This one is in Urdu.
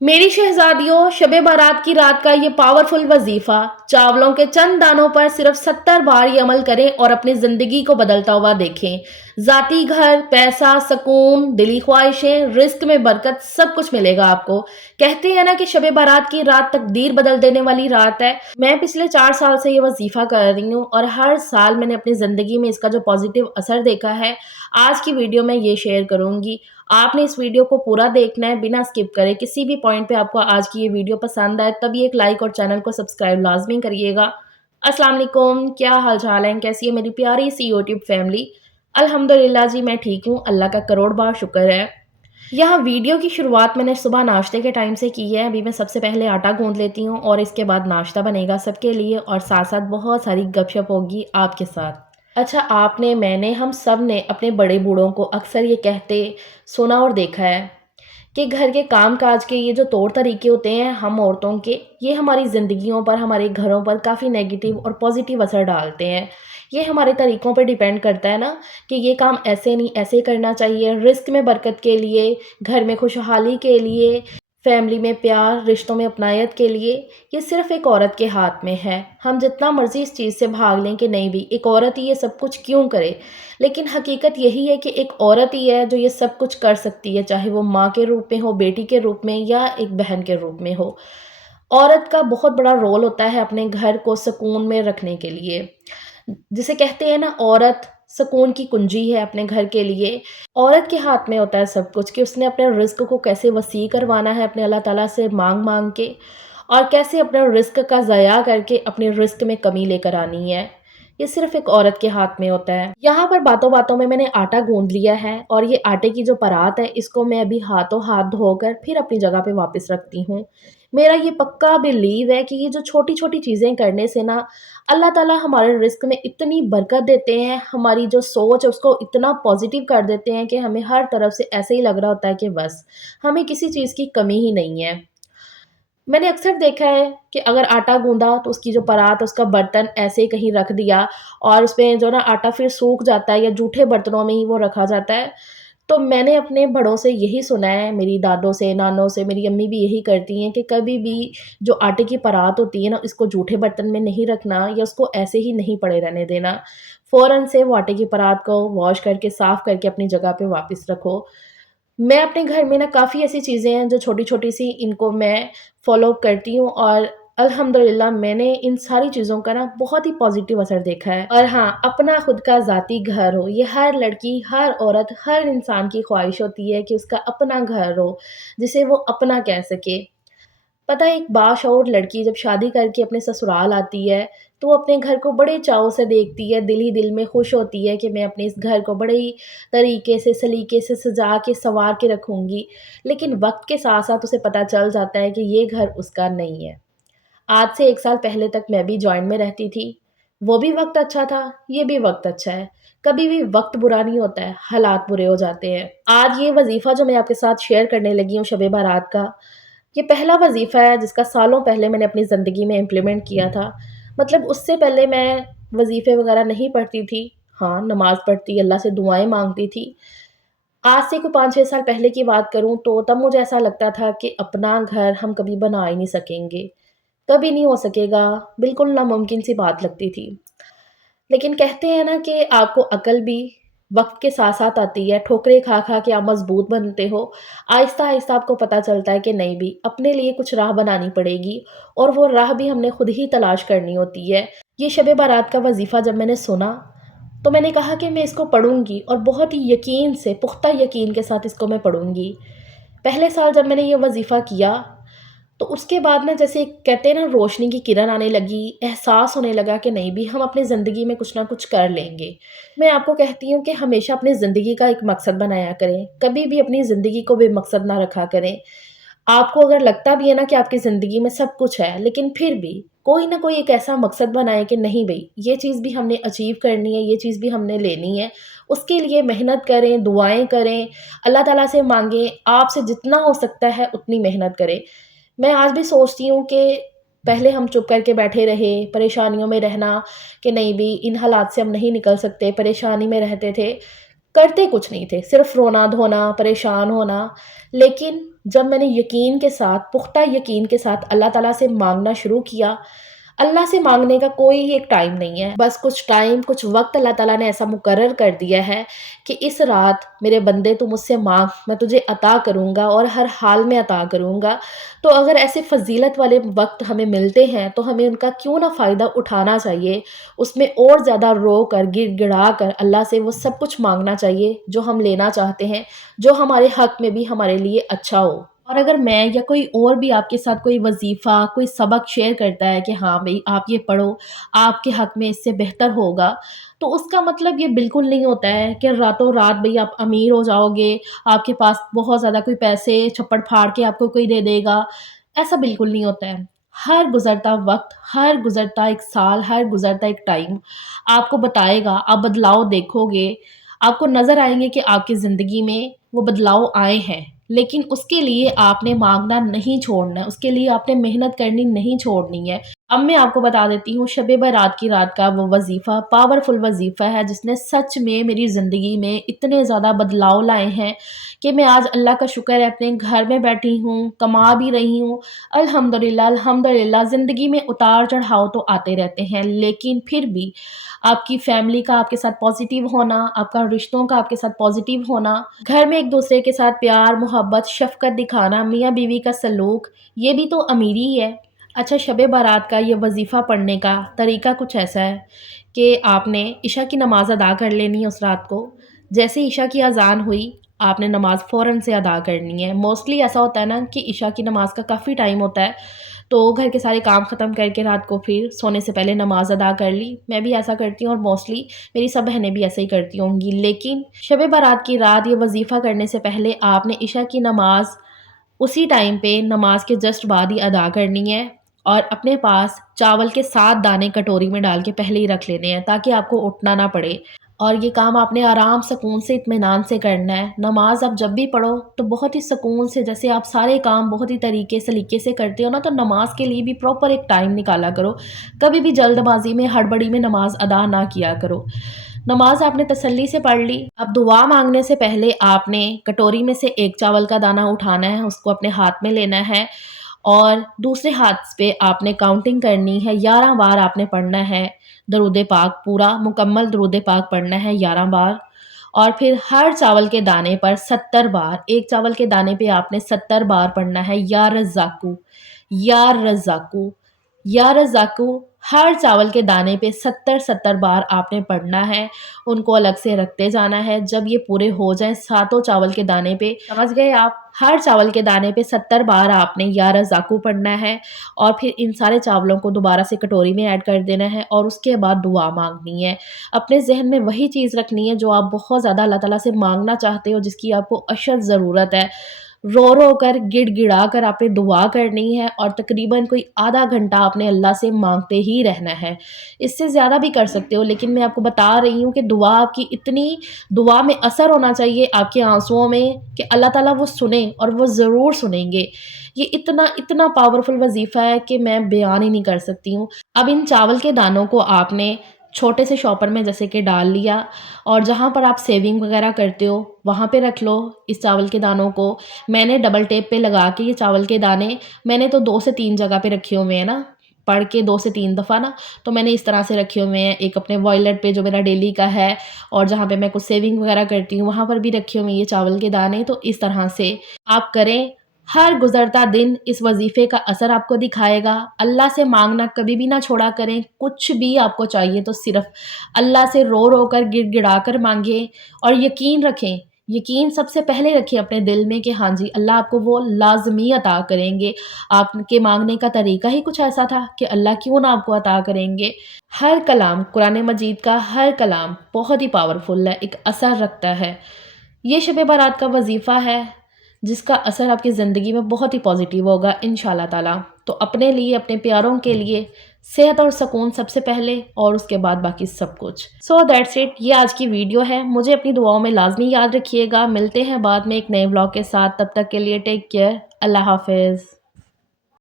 میری شہزادیوں، شب بارات کی رات کا یہ پاورفل وظیفہ، چاولوں کے چند دانوں پر صرف 70 بار یہ عمل کریں اور اپنی زندگی کو بدلتا ہوا دیکھیں۔ ذاتی گھر، پیسہ، سکون، دلی خواہشیں، رزق میں برکت، سب کچھ ملے گا آپ کو۔ کہتے ہیں نا کہ شب بارات کی رات تقدیر بدل دینے والی رات ہے۔ میں پچھلے 4 سال سے یہ وظیفہ کر رہی ہوں اور ہر سال میں نے اپنی زندگی میں اس کا جو پازیٹیو اثر دیکھا ہے، آج کی ویڈیو میں یہ شیئر کروں گی۔ آپ نے اس ویڈیو کو پورا دیکھنا ہے بنا اسکپ کرے۔ کسی بھی پوائنٹ پہ آپ کو آج کی یہ ویڈیو پسند آئے تب ایک لائک اور چینل کو سبسکرائب لازمی کریے گا۔ السلام علیکم، کیا حال چال ہے؟ کیسی ہے میری پیاری سی یوٹیوب فیملی؟ الحمدللہ جی میں ٹھیک ہوں، اللہ کا کروڑ بار شکر ہے۔ یہاں ویڈیو کی شروعات میں نے صبح ناشتے کے ٹائم سے کی ہے۔ ابھی میں سب سے پہلے آٹا گوندھ لیتی ہوں اور اس کے بعد ناشتہ بنے گا سب کے لیے، اور ساتھ ساتھ بہت ساری گپ شپ ہوگی آپ کے ساتھ۔ اچھا، آپ نے، میں نے، ہم سب نے اپنے بڑے بوڑھوں کو اکثر یہ کہتے سنا اور دیکھا ہے کہ گھر کے کام کاج کے یہ جو طور طریقے ہوتے ہیں ہم عورتوں کے، یہ ہماری زندگیوں پر، ہمارے گھروں پر کافی نیگیٹیو اور پازیٹیو اثر ڈالتے ہیں۔ یہ ہمارے طریقوں پر ڈیپینڈ کرتا ہے نا کہ یہ کام ایسے نہیں ایسے کرنا چاہیے، رزق میں برکت کے لیے، گھر میں خوشحالی کے لیے، فیملی میں پیار، رشتوں میں اپنائیت کے لیے۔ یہ صرف ایک عورت کے ہاتھ میں ہے۔ ہم جتنا مرضی اس چیز سے بھاگ لیں کہ نہیں بھی ایک عورت ہی یہ سب کچھ کیوں کرے، لیکن حقیقت یہی ہے کہ ایک عورت ہی ہے جو یہ سب کچھ کر سکتی ہے، چاہے وہ ماں کے روپ میں ہو، بیٹی کے روپ میں، یا ایک بہن کے روپ میں ہو۔ عورت کا بہت بڑا رول ہوتا ہے اپنے گھر کو سکون میں رکھنے کے لیے۔ جسے کہتے ہیں نا، عورت سکون کی کنجی ہے اپنے گھر کے لیے۔ عورت کے ہاتھ میں ہوتا ہے سب کچھ کہ اس نے اپنے رزق کو کیسے وسیع کروانا ہے اپنے اللہ تعالیٰ سے مانگ مانگ کے، اور کیسے اپنے رزق کا ضیاع کر کے اپنے رزق میں کمی لے کر آنی ہے۔ یہ صرف ایک عورت کے ہاتھ میں ہوتا ہے۔ یہاں پر باتوں باتوں میں نے آٹا گوندھ لیا ہے، اور یہ آٹے کی جو پرات ہے اس کو میں ابھی ہاتھوں ہاتھ دھو کر پھر اپنی جگہ پہ واپس رکھتی ہوں۔ میرا یہ پکا بلیو ہے کہ یہ جو چھوٹی چھوٹی چیزیں کرنے سے نا، اللہ تعالیٰ ہمارے رزق میں اتنی برکت دیتے ہیں، ہماری جو سوچ ہے اس کو اتنا پازیٹیو کر دیتے ہیں کہ ہمیں ہر طرف سے ایسے ہی لگ رہا ہوتا ہے کہ بس ہمیں کسی چیز کی کمی ہی نہیں ہے۔ میں نے اکثر دیکھا ہے کہ اگر آٹا گوندا تو اس کی جو پرات، اس کا برتن ایسے ہی کہیں رکھ دیا، اور اس میں جو نا آٹا پھر سوکھ جاتا ہے یا جھوٹے برتنوں میں ہی وہ رکھا جاتا ہے۔ تو میں نے اپنے بڑوں سے یہی سنا ہے، میری دادوں سے، نانوں سے، میری امی بھی یہی کرتی ہیں کہ کبھی بھی جو آٹے کی پرات ہوتی ہے نا، اس کو جھوٹے برتن میں نہیں رکھنا یا اس کو ایسے ہی نہیں پڑے رہنے دینا۔ فوراً سے وہ آٹے کی پرات کو واش کر کے، صاف کر کے اپنی جگہ پہ واپس رکھو۔ میں اپنے گھر میں نا کافی ایسی چیزیں ہیں جو چھوٹی چھوٹی سی، ان کو میں فالو کرتی ہوں، اور الحمدللہ میں نے ان ساری چیزوں کا نا بہت ہی پازیٹیو اثر دیکھا ہے۔ اور ہاں، اپنا خود کا ذاتی گھر ہو، یہ ہر لڑکی، ہر عورت، ہر انسان کی خواہش ہوتی ہے کہ اس کا اپنا گھر ہو جسے وہ اپنا کہہ سکے۔ پتہ ہے، ایک باشعور لڑکی جب شادی کر کے اپنے سسرال آتی ہے تو وہ اپنے گھر کو بڑے چاؤ سے دیکھتی ہے، دل ہی دل میں خوش ہوتی ہے کہ میں اپنے اس گھر کو بڑے ہی طریقے سے، سلیقے سے سجا کے سنوار کے رکھوں گی۔ لیکن وقت کے ساتھ ساتھ اسے پتہ چل جاتا ہے کہ یہ گھر اس کا نہیں ہے۔ آج سے 1 سال پہلے تک میں بھی جوائنٹ میں رہتی تھی، وہ بھی وقت اچھا تھا، یہ بھی وقت اچھا ہے۔ کبھی بھی وقت برا نہیں ہوتا ہے، حالات برے ہو جاتے ہیں۔ آج یہ وظیفہ جو میں آپ کے ساتھ شیئر کرنے لگی ہوں شب بارات کا، یہ پہلا وظیفہ ہے جس کا سالوں پہلے میں نے اپنی زندگی میں امپلیمنٹ کیا تھا۔ مطلب اس سے پہلے میں وظیفے وغیرہ نہیں پڑھتی تھی، ہاں نماز پڑھتی، اللہ سے دعائیں مانگتی تھی۔ آج سے کوئی 5-6 سال پہلے کی بات کروں تو تب مجھے ایسا لگتا تھا کہ اپنا گھر ہم کبھی بنا ہی نہیں سکیں گے، کبھی نہیں ہو سکے گا، بالکل ناممکن سی بات لگتی تھی۔ لیکن کہتے ہیں نا کہ آپ کو عقل بھی وقت کے ساتھ ساتھ آتی ہے، ٹھوکریں کھا کھا کے آپ مضبوط بنتے ہو۔ آہستہ آہستہ آپ کو پتہ چلتا ہے کہ نہیں بھی اپنے لیے کچھ راہ بنانی پڑے گی، اور وہ راہ بھی ہم نے خود ہی تلاش کرنی ہوتی ہے۔ یہ شب بارات کا وظیفہ جب میں نے سنا تو میں نے کہا کہ میں اس کو پڑھوں گی، اور بہت ہی یقین سے، پختہ یقین کے ساتھ اس کو میں پڑھوں گی۔ پہلے سال جب میں نے یہ وظیفہ کیا تو اس کے بعد نا، جیسے کہتے ہیں نا، روشنی کی کرن آنے لگی، احساس ہونے لگا کہ نہیں بھی ہم اپنی زندگی میں کچھ نہ کچھ کر لیں گے۔ میں آپ کو کہتی ہوں کہ ہمیشہ اپنی زندگی کا ایک مقصد بنایا کریں، کبھی بھی اپنی زندگی کو بے مقصد نہ رکھا کریں۔ آپ کو اگر لگتا بھی ہے نا کہ آپ کی زندگی میں سب کچھ ہے، لیکن پھر بھی کوئی نہ کوئی ایک ایسا مقصد بنائے کہ نہیں بھئی یہ چیز بھی ہم نے اچیو کرنی ہے، یہ چیز بھی ہم نے لینی ہے۔ اس کے لیے محنت کریں، دعائیں کریں، اللہ تعالیٰ سے مانگیں، آپ سے جتنا ہو سکتا ہے اتنی محنت کریں۔ میں آج بھی سوچتی ہوں کہ پہلے ہم چپ کر کے بیٹھے رہے، پریشانیوں میں رہنا کہ نہیں بھی ان حالات سے ہم نہیں نکل سکتے، پریشانی میں رہتے تھے۔ کرتے کچھ نہیں تھے، صرف رونا دھونا، پریشان ہونا۔ لیکن جب میں نے یقین کے ساتھ، پختہ یقین کے ساتھ اللہ تعالیٰ سے مانگنا شروع کیا، اللہ سے مانگنے کا کوئی ایک ٹائم نہیں ہے، بس کچھ ٹائم، کچھ وقت اللہ تعالیٰ نے ایسا مقرر کر دیا ہے کہ اس رات میرے بندے تو مجھ سے مانگ، میں تجھے عطا کروں گا اور ہر حال میں عطا کروں گا۔ تو اگر ایسے فضیلت والے وقت ہمیں ملتے ہیں تو ہمیں ان کا کیوں نہ فائدہ اٹھانا چاہیے، اس میں اور زیادہ رو کر، گڑ گڑا کر اللہ سے وہ سب کچھ مانگنا چاہیے جو ہم لینا چاہتے ہیں، جو ہمارے حق میں بھی ہمارے لیے اچھا ہو۔ اور اگر میں یا کوئی اور بھی آپ کے ساتھ کوئی وظیفہ، کوئی سبق شیئر کرتا ہے کہ ہاں بھئی آپ یہ پڑھو، آپ کے حق میں اس سے بہتر ہوگا، تو اس کا مطلب یہ بالکل نہیں ہوتا ہے کہ راتوں رات بھئی آپ امیر ہو جاؤ گے، آپ کے پاس بہت زیادہ کوئی پیسے چھپڑ پھاڑ کے آپ کو کوئی دے دے گا، ایسا بالکل نہیں ہوتا ہے۔ ہر گزرتا وقت، ہر گزرتا ایک سال، ہر گزرتا ایک ٹائم آپ کو بتائے گا، آپ بدلاؤ دیکھو گے، آپ کو نظر آئیں گے کہ آپ کی زندگی میں وہ بدلاؤ آئے ہیں، لیکن اس کے لیے آپ نے مانگنا نہیں چھوڑنا ہے، اس کے لیے آپ نے محنت کرنی نہیں چھوڑنی ہے۔ اب میں آپ کو بتا دیتی ہوں شب برات کی رات کا وہ وظیفہ، پاورفل وظیفہ ہے جس نے سچ میں میری زندگی میں اتنے زیادہ بدلاؤ لائے ہیں کہ میں آج اللہ کا شکر ہے اپنے گھر میں بیٹھی ہوں، کما بھی رہی ہوں، الحمدللہ الحمدللہ۔ زندگی میں اتار چڑھاؤ تو آتے رہتے ہیں، لیکن پھر بھی آپ کی فیملی کا آپ کے ساتھ پازیٹیو ہونا، آپ کا رشتوں کا آپ کے ساتھ پازیٹیو ہونا، گھر میں ایک دوسرے کے ساتھ پیار، محبت، شفقت دکھانا، میاں بیوی کا سلوک، یہ بھی تو امیری ہی ہے۔ اچھا، شب بارات کا یہ وظیفہ پڑھنے کا طریقہ کچھ ایسا ہے کہ آپ نے عشاء کی نماز ادا کر لینی ہے اس رات کو۔ جیسے عشاء کی اذان ہوئی، آپ نے نماز فوراً سے ادا کرنی ہے۔ موسٹلی ایسا ہوتا ہے نا کہ عشاء کی نماز کا کافی ٹائم ہوتا ہے، تو گھر کے سارے کام ختم کر کے رات کو پھر سونے سے پہلے نماز ادا کر لی۔ میں بھی ایسا کرتی ہوں اور موسٹلی میری سب بہنیں بھی ایسا ہی کرتی ہوں گی۔ لیکن شب بارات کی رات یہ وظیفہ کرنے سے پہلے آپ نے عشاء کی نماز اسی ٹائم پہ نماز کے جسٹ بعد ہی ادا کرنی ہے، اور اپنے پاس چاول کے 7 دانے کٹوری میں ڈال کے پہلے ہی رکھ لینے ہیں تاکہ آپ کو اٹھنا نہ پڑے، اور یہ کام آپ نے آرام سکون سے اطمینان سے کرنا ہے۔ نماز آپ جب بھی پڑھو تو بہت ہی سکون سے، جیسے آپ سارے کام بہت ہی طریقے سلیقے سے کرتے ہو نا، تو نماز کے لیے بھی پراپر ایک ٹائم نکالا کرو، کبھی بھی جلد بازی میں، ہڑبڑی میں نماز ادا نہ کیا کرو۔ نماز آپ نے تسلی سے پڑھ لی۔ اب دعا مانگنے سے پہلے آپ نے کٹوری میں سے ایک چاول کا دانہ اٹھانا ہے، اس کو اپنے ہاتھ میں لینا ہے، اور دوسرے ہاتھ پہ آپ نے کاؤنٹنگ کرنی ہے، 11 بار آپ نے پڑھنا ہے درود پاک، پورا مکمل درود پاک پڑھنا ہے 11 بار، اور پھر ہر چاول کے دانے پر 70 بار، ایک چاول کے دانے پہ آپ نے 70 بار پڑھنا ہے یا رزاقو، یا رزاقو، یا رزاقو۔ ہر چاول کے دانے پہ 70 بار آپ نے پڑھنا ہے، ان کو الگ سے رکھتے جانا ہے۔ جب یہ پورے ہو جائیں ساتوں چاول کے دانے پہ، سمجھ گئے آپ، ہر چاول کے دانے پہ 70 بار آپ نے یا رزاقو پڑھنا ہے، اور پھر ان سارے چاولوں کو دوبارہ سے کٹوری میں ایڈ کر دینا ہے، اور اس کے بعد دعا مانگنی ہے۔ اپنے ذہن میں وہی چیز رکھنی ہے جو آپ بہت زیادہ اللہ تعالیٰ سے مانگنا چاہتے ہو، جس کی آپ کو اشد ضرورت ہے۔ رو رو کر، گڑ گڑا کر آپ نے دعا کرنی ہے، اور تقریباً کوئی آدھا گھنٹہ آپ نے اللہ سے مانگتے ہی رہنا ہے۔ اس سے زیادہ بھی کر سکتے ہو، لیکن میں آپ کو بتا رہی ہوں کہ دعا آپ کی اتنی، دعا میں اثر ہونا چاہیے آپ کے آنسوؤں میں کہ اللہ تعالیٰ وہ سنیں، اور وہ ضرور سنیں گے۔ یہ اتنا اتنا پاورفل وظیفہ ہے کہ میں بیان ہی نہیں کر سکتی ہوں۔ اب ان چاول کے دانوں کو آپ نے چھوٹے سے شاپر میں جیسے کہ ڈال لیا، اور جہاں پر آپ سیونگ وغیرہ کرتے ہو وہاں پہ رکھ لو اس چاول کے دانوں کو۔ میں نے ڈبل ٹیپ پہ لگا کے یہ چاول کے دانے، میں نے تو 2 سے 3 جگہ پہ رکھے ہوئے ہیں نا، پڑھ کے 2 سے 3 دفعہ نا، تو میں نے اس طرح سے رکھے ہوئے ہیں۔ ایک اپنے وائلٹ پہ جو میرا ڈیلی کا ہے، اور جہاں پہ میں کچھ سیونگ وغیرہ کرتی ہوں وہاں پر بھی رکھے ہوئے ہیں یہ چاول کے دانے۔ تو اس طرح سے آپ کریں، ہر گزرتا دن اس وظیفے کا اثر آپ کو دکھائے گا۔ اللہ سے مانگنا کبھی بھی نہ چھوڑا کریں، کچھ بھی آپ کو چاہیے تو صرف اللہ سے رو رو کر، گڑ گڑا کر مانگیں، اور یقین رکھیں، یقین سب سے پہلے رکھیں اپنے دل میں کہ ہاں جی اللہ آپ کو وہ لازمی عطا کریں گے۔ آپ کے مانگنے کا طریقہ ہی کچھ ایسا تھا کہ اللہ کیوں نہ آپ کو عطا کریں گے۔ ہر کلام، قرآن مجید کا ہر کلام بہت ہی پاورفل ہے، ایک اثر رکھتا ہے۔ یہ شب بارات کا وظیفہ ہے جس کا اثر آپ کی زندگی میں بہت ہی پازیٹیو ہوگا انشاءاللہ تعالیٰ۔ تو اپنے لیے، اپنے پیاروں کے لیے صحت اور سکون سب سے پہلے، اور اس کے بعد باقی سب کچھ۔ سو دیٹس اٹ، یہ آج کی ویڈیو ہے۔ مجھے اپنی دعاؤں میں لازمی یاد رکھیے گا۔ ملتے ہیں بعد میں ایک نئے ولاگ کے ساتھ، تب تک کے لیے ٹیک کیئر، اللہ حافظ۔